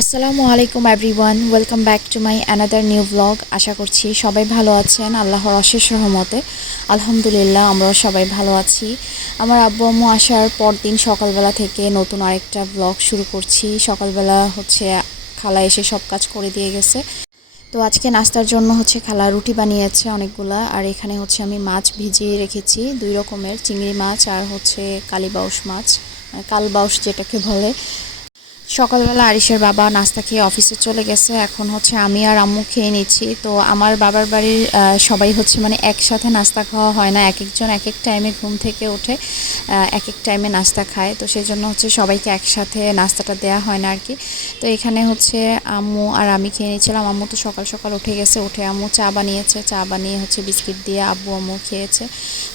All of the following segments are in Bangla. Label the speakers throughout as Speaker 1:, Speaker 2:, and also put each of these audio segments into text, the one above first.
Speaker 1: আসসালামু আলাইকুম everyone welcome back to my another new blog আশা করছি সবাই ভালো আছেন, আল্লাহর অশেষ রহমতে। আলহামদুলিল্লাহ, আমরাও সবাই ভালো আছি। আমার আব্বু আম্মু আসার পর দিন সকালবেলা থেকে নতুন আরেকটা ব্লগ শুরু করছি। সকালবেলা হচ্ছে খালা এসে সব কাজ করে দিয়ে গেছে। তো আজকে নাস্তার জন্য হচ্ছে খালা রুটি বানিয়েছে অনেকগুলা। আর এখানে হচ্ছে আমি মাছ ভিজিয়ে রেখেছি, দুই রকমের। চিংড়ি মাছ আর হচ্ছে কালীবাউস মাছ মানে কালবাউস যেটাকে বলে। সকালবেলা আরিসের বাবা নাস্তা খেয়ে অফিসে চলে গেছে। এখন হচ্ছে আমি আর আম্মু খেয়ে নিচ্ছি। তো আমার বাবার বাড়ির সবাই হচ্ছে মানে একসাথে নাস্তা খাওয়া হয় না। এক একজন এক এক টাইমে ঘুম থেকে উঠে এক এক টাইমে নাস্তা খায়। তো সেই জন্য হচ্ছে সবাইকে একসাথে নাস্তাটা দেওয়া হয় না আর কি তো এখানে হচ্ছে আম্মু আর আমি খেয়ে নিয়েছিলাম। আম্মু তো সকাল সকাল উঠে গেছে। উঠে আম্মু চা বানিয়েছে। চা বানিয়ে হচ্ছে বিস্কিট দিয়ে আব্বু আম্মু খেয়েছে।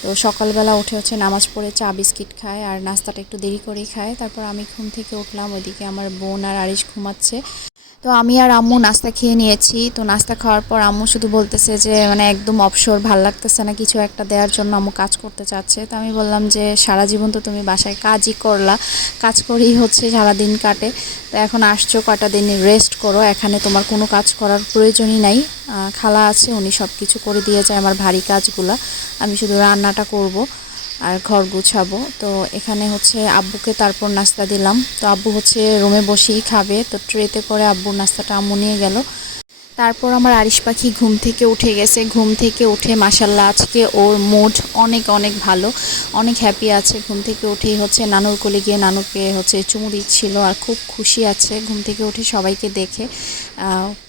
Speaker 1: তো সকালবেলা উঠে হচ্ছে নামাজ পড়ে চা বিস্কিট খায় আর নাস্তাটা একটু দেরি করেই খায়। তারপর আমি ঘুম থেকে উঠলাম। ওইদিকে আমার বোন আর আরিশ ঘুমাচ্ছে। তো আমি আর আম্মু নাস্তা খেয়ে নিয়েছি। তো নাস্তা খাওয়ার পর আম্মু শুধু বলতেছে যে মানে একদম অবসর, ভালো লাগতেছে না, কিছু একটা দেওয়ার জন্য আম্মু কাজ করতে চাচ্ছে। তো আমি বললাম যে, সারা জীবন তো তুমি বাসায় কাজই করলা, কাজ করেই হচ্ছে সারা দিন কাটে। তো এখন আসছো কটা দিন, রেস্ট করো, এখানে তোমার কোনো কাজ করার প্রয়োজনই নাই। খালা আছে, উনি সব কিছু করে দিয়ে যায় আমার ভারী কাজগুলা। আমি শুধু রান্নাটা করব। আর ঘর গুছাবো। তো এখানে হচ্ছে আব্বুকে তারপর নাস্তা দিলাম। তো আব্বু হচ্ছে রুমে বসেই খাবে। তো ট্রেতে করে আব্বুর নাস্তাটা আম্মু নিয়ে গেল। তারপর আমার আরিশ পাখি ঘুম থেকে উঠে গেছে। ঘুম থেকে উঠে মাসাল্লাহ আজকে ওর মুড অনেক অনেক ভালো। অনেক হ্যাপি আছে। ঘুম থেকে উঠেই হচ্ছে নানুর কোলে গিয়ে নানুকে হচ্ছে চুমু দিচ্ছিল আর খুব খুশি আছে। ঘুম থেকে উঠে সবাইকে দেখে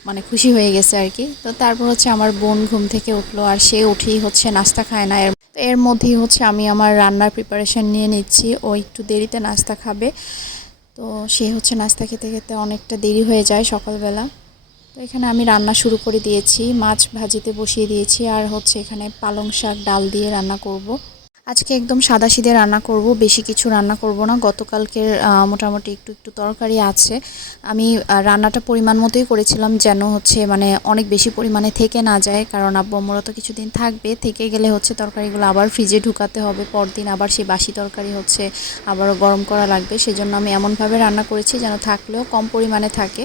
Speaker 1: মানে খুশি হয়ে গেছে আর কি। তো তারপর হচ্ছে আমার বোন ঘুম থেকে উঠল আর সে উঠেই হচ্ছে নাস্তা খায় না। এর এর মধ্যেই হচ্ছে আমি আমার রান্নার প্রিপারেশন নিয়ে নিচ্ছি। ও একটু দেরিতে নাস্তা খাবে। তো সে হচ্ছে নাস্তা খেতে খেতে অনেকটা দেরি হয়ে যায় সকালবেলা। তো এখানে আমি রান্না শুরু করে দিয়েছি, মাছ ভাজিতে বসিয়ে দিয়েছি, আর হচ্ছে এখানে পালং শাক ডাল দিয়ে রান্না করব। আজকে একদম সাদা সিধে রান্না করব, বেশি কিছু রান্না করব না, গতকালকের মোটামুটি একটু একটু তরকারি আছে। আমি রান্নাটা পরিমাণ মতোই করেছিলাম যেন হচ্ছে মানে অনেক বেশি পরিমাণে থেকে না যায়, কারণ আব্বু আম্মুরা কিছুদিন থাকবে, থেকে গেলে হচ্ছে তরকারিগুলো আবার ফ্রিজে ঢুকাতে হবে, পরদিন আবার সেই বাসি তরকারি হচ্ছে আবারও গরম করা লাগবে। সেজন্য আমি এমনভাবে রান্না করেছি যেন থাকলেও কম পরিমাণে থাকে।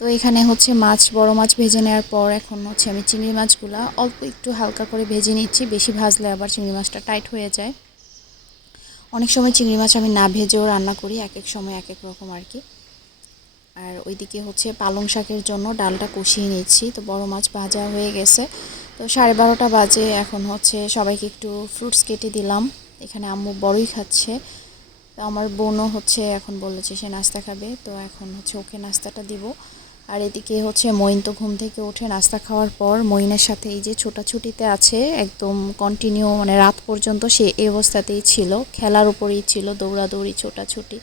Speaker 1: তো এখানে হচ্ছে মাছ, বড় মাছ ভেজে নেওয়ার পর এখন হচ্ছে আমি চিংড়ি মাছগুলা অল্প একটু হালকা করে ভেজে নিচ্ছি। বেশি ভাজলে আবার চিংড়ি মাছটা টাইট হয়ে যায়। অনেক সময় চিংড়ি মাছ আমি না ভেজেও রান্না করি এক এক সময় এক এক রকম আর কি। আর ওইদিকে হচ্ছে পালং শাকের জন্য ডালটা কষিয়ে নিচ্ছি। তো বড় মাছ ভাজা হয়ে গেছে। তো সাড়ে বারোটা বাজে, এখন হচ্ছে সবাইকে একটু ফ্রুটস কেটে দিলাম। এখানে আম্মু বড়ই খাচ্ছে। তো আমার বোনও হচ্ছে এখন বলেছে সে নাস্তা খাবে। তো এখন হচ্ছে ওকে নাস্তাটা দিব। আর এদিকে হচ্ছে মইন তো ঘুম থেকে উঠে নাস্তা খাওয়ার পর মইনের সাথে এই যে ছোটাছুটিতে আছে, একদম কন্টিনিউ মানে রাত পর্যন্ত সে এই অবস্থাতেই ছিল, খেলার উপরেই ছিল, দৌড়াদৌড়ি, ছোটাছুটি।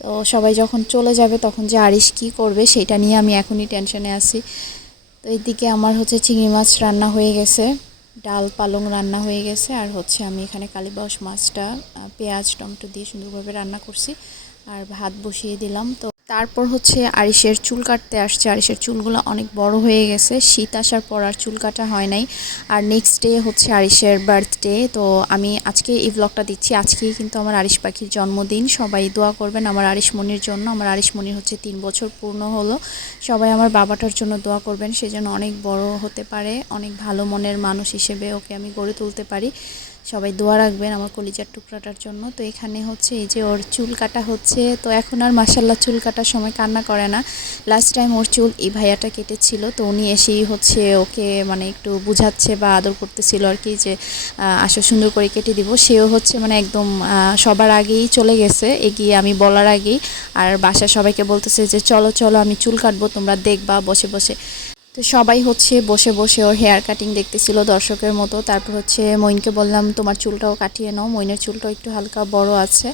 Speaker 1: তো সবাই যখন চলে যাবে তখন যে আরিশ কী করবে সেটা নিয়ে আমি এখনই টেনশনে আছি। তো এইদিকে আমার হচ্ছে চিংড়ি মাছ রান্না হয়ে গেছে, ডাল পালং রান্না হয়ে গেছে, আর হচ্ছে আমি এখানে কালীবাউস মাছটা পেঁয়াজ, টমেটো দিয়ে সুন্দরভাবে রান্না করছি, আর ভাত বসিয়ে দিলাম। তো তারপর হচ্ছে আরিসের চুল কাটতে আসছে। আরিসের চুলগুলো অনেক বড় হয়ে গেছে। শীত আসার পর আর চুল কাটা হয় নাই। আর নেক্সট ডে হচ্ছে আরিসের বার্থডে তো আমি আজকে এই ব্লগটা দিচ্ছি। আজকেই কিন্তু আমার আরিশ পাখির জন্মদিন। সবাই দোয়া করবেন আমার আরিশ মনির জন্য। আমার আরিশ মনির হচ্ছে তিন বছর পূর্ণ হলো। সবাই আমার বাবাটার জন্য দোয়া করবেন। সে যেন অনেক বড় হতে পারে, অনেক ভালো মনের মানুষ হিসেবে ওকে আমি গড়ে তুলতে পারি। সবাই দোয়া রাখবেন আমার কলিজার টুকরাটার জন্য। তো এখানে হচ্ছে এই যে ওর চুল কাটা হচ্ছে। তো এখন আর মাসাল্লাহ চুল কাটার সময় কান্না করে না। লাস্ট টাইম ওর চুল এই ভাইয়াটা কেটেছিল। তো উনি এসেই হচ্ছে ওকে মানে একটু বুঝাচ্ছে বা আদর করতেছিল আর কি যে আসো সুন্দর করে কেটে দিব। সেও হচ্ছে মানে একদম সবার আগেই চলে গেছে। এগিয়ে আমি বলার আগেই। আর বাসার সবাইকে বলতেছে যে, চলো চলো, আমি চুল কাটবো, তোমরা দেখবা, বসে বসে। তো সবাই হচ্ছে বসে বসে ওর হেয়ার কাটিং দেখতেছিল দর্শকের মতো। তারপর হচ্ছে মইনকে বললাম, তোমার চুলটাও কাটিয়ে নাও মইনের চুলটাও একটু হালকা বড় আছে।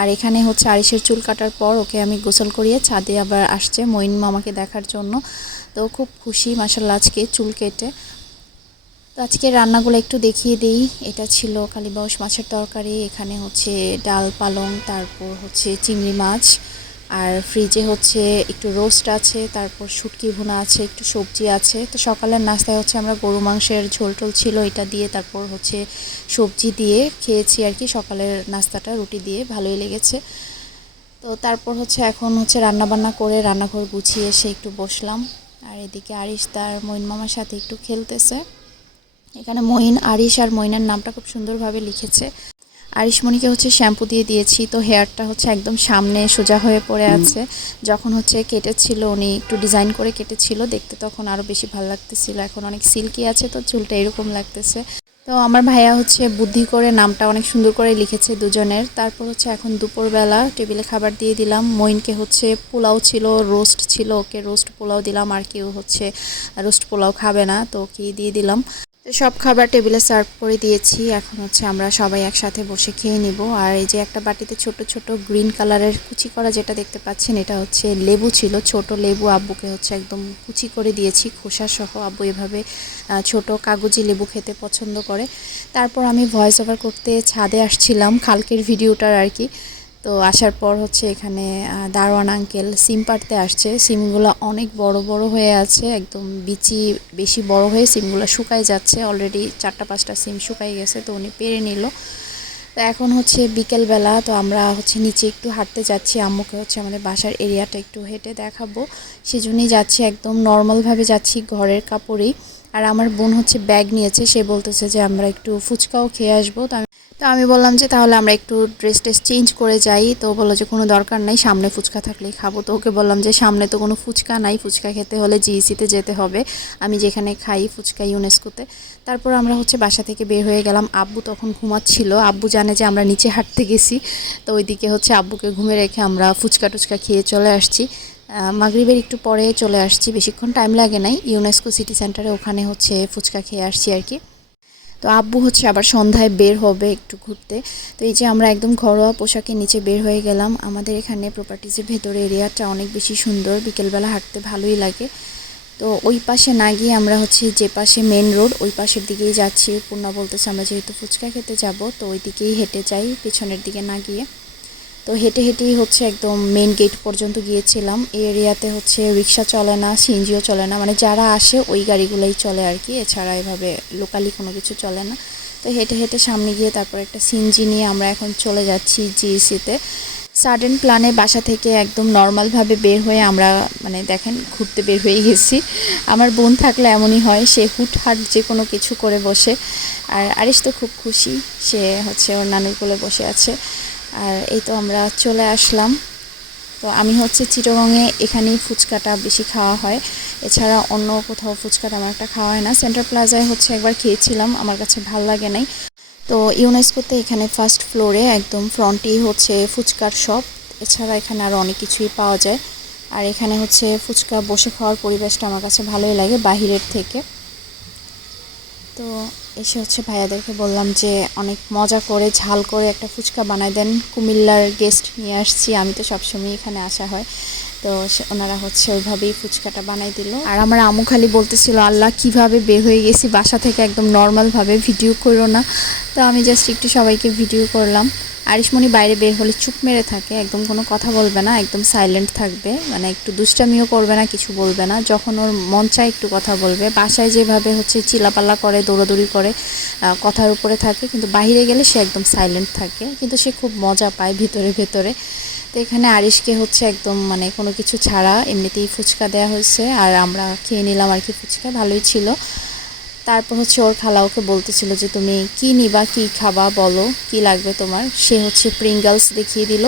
Speaker 1: আর এখানে হচ্ছে আরিসের চুল কাটার পর ওকে আমি গোসল করিয়ে ছাদে আবার আসছে মইন মামাকে দেখার জন্য। তো খুব খুশি মাসাল্লাহ আজকে চুল কেটে। তো আজকে রান্নাগুলো একটু দেখিয়ে দিই। এটা ছিল কালীবাউস মাছের তরকারি, এখানে হচ্ছে ডাল পালং, তারপর হচ্ছে চিংড়ি মাছ। আর ফ্রিজে হচ্ছে একটু রোস্ট আছে, তারপর শুটকি ভুনা আছে, একটু সবজি আছে। তো সকালের নাস্তায় হচ্ছে আমরা গরু মাংসের ঝোল টোল ছিল, এটা দিয়ে তারপর হচ্ছে সবজি দিয়ে খেয়েছি আর কি, সকালের নাস্তাটা, রুটি দিয়ে, ভালোই লেগেছে। তো তারপর হচ্ছে এখন হচ্ছে রান্না বান্না করে রান্নাঘর গুছিয়ে এসে একটু বসলাম। আর এদিকে আরিশ তার মইন মামার সাথে একটু খেলতেছে। এখানে মইন আরিশ আর মইনের নামটা খুব সুন্দরভাবে লিখেছে। আরিশমণিকে হচ্ছে শ্যাম্পু দিয়ে দিয়েছি তো হেয়ারটা হচ্ছে একদম সামনে সোজা হয়ে পড়ে আছে। যখন হচ্ছে কেটেছিল উনি একটু ডিজাইন করে কেটেছিল দেখতে তখন আরও বেশি ভালো লাগতেছিল। এখন অনেক সিল্কি আছে তো চুলটা এরকম লাগতেছে। তো আমার ভাইয়া হচ্ছে বুদ্ধি করে নামটা অনেক সুন্দর করে লিখেছে দুজনের। তারপর হচ্ছে এখন দুপুরবেলা টেবিলে খাবার দিয়ে দিলাম। মইনকে হচ্ছে পোলাও ছিল রোস্ট ছিল ওকে রোস্ট পোলাও দিলাম। আর কেউ হচ্ছে রোস্ট পোলাও খাবে না তো ওকে দিয়ে দিলাম। সব খাবার টেবিলে সার্ভ করে দিয়েছি। এখন হচ্ছে আমরা সবাই একসাথে বসে খেয়ে নিব। আর এই যে একটা বাটিতে ছোট ছোট গ্রিন কালারের কুচি করা যেটা দেখতে পাচ্ছেন, এটা হচ্ছে লেবু ছিল। ছোট লেবু আব্বুকে হচ্ছে একদম কুচি করে দিয়েছি। খোসা সহ আব্বু এভাবে ছোট কাগজি লেবু খেতে পছন্দ করে। তারপর আমি ভয়েস ওভার করতে ছাদে আসছিলাম। কালকের ভিডিওটার আর কি। তো আসার পর হচ্ছে এখানে দারোয়ান আঙ্কেল সিম পাড়তে আসছে। সিমগুলো অনেক বড় বড় হয়ে আছে, একদম বিচি বেশি বড় হয়ে সিমগুলো শুকাই যাচ্ছে। অলরেডি চারটা পাঁচটা সিম শুকাই গেছে, তো উনি পেরে নিল। তো এখন হচ্ছে বিকেলবেলা, তো আমরা হচ্ছে নিচে একটু হাঁটতে যাচ্ছি। আম্মুকে হচ্ছে আমাদের বাসার এরিয়াটা একটু হেঁটে দেখাবো। সেজন্যই যাচ্ছি, একদম নর্মালভাবে যাচ্ছি ঘরের কাপড়েই। আর আমার বোন হচ্ছে ব্যাগ নিয়েছে, সে বলতেছে যে আমরা একটু ফুচকাও খেয়ে আসব। তো আমি তো আমি বললাম যে তাহলে আমরা একটু ড্রেস টেস চেঞ্জ করে যাই। তো বলল যে কোনো দরকার নাই, সামনে ফুচকা থাকলেই খাব। তো ওকে বললাম যে সামনে তো কোনো ফুচকা নাই, ফুচকা খেতে হলে জিইসিতে যেতে হবে। আমি যেখানে খাই ফুচকা ইউনেস্কোতে তারপর আমরা হচ্ছে বাসা থেকে বের হয়ে গেলাম। আব্বু তখন ঘুমাচ্ছিল। আব্বু জানে যে আমরা নিচে হাঁটতে গেছি। তো ওইদিকে হচ্ছে আব্বুকে ঘুমে রেখে আমরা ফুচকা টুচকা খেয়ে চলে আসছি। মাগরিবের একটু পরে চলে আসছি। বেশিক্ষণ টাইম লাগে নাই। ইউনেস্কো সিটি সেন্টারে ওখানে হচ্ছে ফুচকা খেয়ে আসছি আর কি। তো আব্বু হচ্ছে আবার সন্ধ্যায় বের হবে একটু ঘুরতে। তো এই যে আমরা একদম ঘরোয়া পোশাকে নিচে বের হয়ে গেলাম। আমাদের এখানে প্রপার্টিজের ভেতরে এরিয়াটা অনেক বেশি সুন্দর। বিকেলবেলা হাঁটতে ভালোই লাগে। তো ওই পাশে না গিয়ে আমরা হচ্ছে যে পাশে মেন রোড ওই পাশের দিকেই যাচ্ছি। পূর্ণা বলতেছে, আমরা যেহেতু ফুচকা খেতে যাব, তো ওই দিকেই হেঁটে যাই, পেছনের দিকে না গিয়ে। তো হেঁটে হেঁটেই হচ্ছে একদম মেন গেট পর্যন্ত গিয়েছিলাম। এই এরিয়াতে হচ্ছে রিক্সা চলে না, সিএনজিও চলে না। মানে যারা আসে ওই গাড়িগুলোই চলে আর কি, এছাড়া এভাবে লোকালি কোনো কিছু চলে না। তো হেঁটে হেঁটে সামনে গিয়ে তারপর একটা সিএনজি নিয়ে আমরা এখন চলে যাচ্ছি জিএসিতে সাডেন প্ল্যানে বাসা থেকে একদম নর্মালভাবে বের হয়ে আমরা মানে দেখেন, ঘুরতে বের হয়ে গেছি। আমার বোন থাকলে এমনই হয়, সে হুটহাট যে কোনো কিছু করে বসে। আর আরিস তো খুব খুশি, সে হচ্ছে ওর নানুর কোলে বসে আছে। আর এই তো আমরা চলে আসলাম। তো আমি হচ্ছে চিটগংয়ে এখানেই ফুচকাটা বেশি খাওয়া হয়। এছাড়া অন্য কোথাও ফুচকাটা আমার একটা খাওয়া হয় না। সেন্টার প্লাজায় হচ্ছে একবার খেয়েছিলাম, আমার কাছে ভালো লাগে নাই। তো ইউনেস্কোতে এখানে ফার্স্ট ফ্লোরে একদম ফ্রন্টেই হচ্ছে ফুচকার শপ। এছাড়া এখানে আরও অনেক কিছুই পাওয়া যায়। আর এখানে হচ্ছে ফুচকা বসে খাওয়ার পরিবেশটা আমার কাছে ভালোই লাগে, বাহিরের থেকে। তো এসে হচ্ছে ভাইয়াদেরকে বললাম যে অনেক মজা করে ঝাল করে একটা ফুচকা বানায় দেন। কুমিল্লার গেস্ট নিয়ে আসছি, আমি তো সবসময় এখানে আসা হয়। তো ওনারা হচ্ছে ওইভাবেই ফুচকাটা বানাই দিল। আর আমার আমু খালি বলতেছিল, আল্লাহ কীভাবে বের হয়ে গেছি, বাসা থেকে একদম নর্মালভাবে ভিডিও করো না। তো আমি জাস্ট একটু সবাইকে ভিডিও করলাম। আরিশমণি বাইরে বের হলে চুপ মেরে থাকে, একদম কোনো কথা বলবে না, একদম সাইলেন্ট থাকবে মানে একটু দুষ্টামিও করবে না, কিছু বলবে না, যখন ওর মন চায় একটু কথা বলবে। বাসায় যেভাবে হচ্ছে চিলাপাল্লা করে, দৌড়াদৌড়ি করে কথার উপরে থাকে, কিন্তু বাইরে গেলে সে একদম সাইলেন্ট থাকে, কিন্তু সে খুব মজা পায় ভিতরে ভেতরে। তো এখানে আরিশকে হচ্ছে একদম মানে কোনো কিছু ছাড়া, এমনিতেই ফুচকা দেওয়া হয়েছে, আর আমরা খেয়ে নিলাম আর কি ফুচকা, ভালোই ছিল। তারপর হচ্ছে ওর খালা ওকে বলতেছিল যে, তুমি কি নিবা, কি খাবা বলো, কি লাগবে তোমার? সে হচ্ছে প্রিঙ্গলস দেখিয়ে দিল।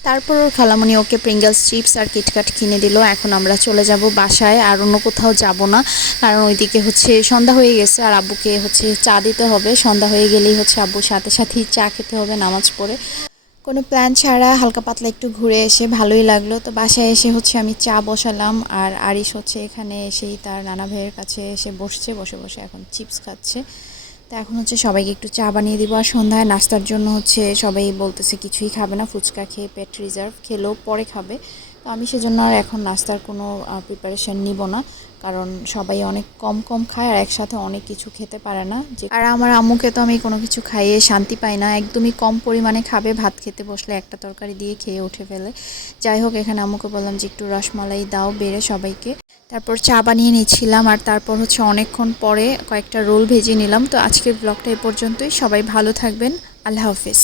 Speaker 1: তারপর ওর খালামণি ওকে প্রিঙ্গলস চিপস আর কিটকাট কিনে দিল। এখন আমরা চলে যাব বাসায়, আর অন্য কোথাও যাব না। কারণ ওইদিকে হচ্ছে সন্ধ্যা হয়ে গেছে, আর আব্বুকে হচ্ছে চা দিতে হবে। সন্ধ্যা হয়ে গেলেই হচ্ছে আব্বুর সাথে সাথেই চা খেতে হবে নামাজ পড়ে। কোনো প্ল্যান ছাড়া হালকা পাতলা একটু ঘুরে এসে ভালোই লাগল। তো বাসায় এসে হচ্ছে আমি চা বসালাম আর আরিশ হচ্ছে এখানে এসেই তার নানা ভাইয়ের কাছে এসে বসছে, বসে বসে এখন চিপস খাচ্ছে। তো এখন হচ্ছে সবাইকে একটু চা বানিয়ে দিব আর সন্ধ্যায় নাস্তার জন্য হচ্ছে সবাই বলতেছে কিছুই খাবে না, ফুচকা খেয়ে পেট রিজার্ভ খেলেও পরে খাবে। তো আমি সেজন্য আর এখন নাস্তার কোনো প্রিপারেশন নিব না। কারণ সবাই অনেক কম কম খায় আর একসাথে অনেক কিছু খেতে পারে না। যে আর আমার আম্মুকে তো আমি কোনো কিছু খাইয়ে শান্তি পাই না। একদমই কম পরিমাণে খাবে, ভাত খেতে বসলে একটা তরকারি দিয়ে খেয়ে উঠে ফেলে। যাই হোক, এখানে আম্মুকে বললাম যে একটু রসমালাই দাও বেড়ে সবাইকে। তারপর চা বানিয়ে নিয়েছিলাম আর তারপর হচ্ছে অনেকক্ষণ পরে কয়েকটা রোল ভেজে নিলাম। তো আজকের ব্লগটা এ পর্যন্তই। সবাই ভালো থাকবেন। আল্লাহ হাফিজ।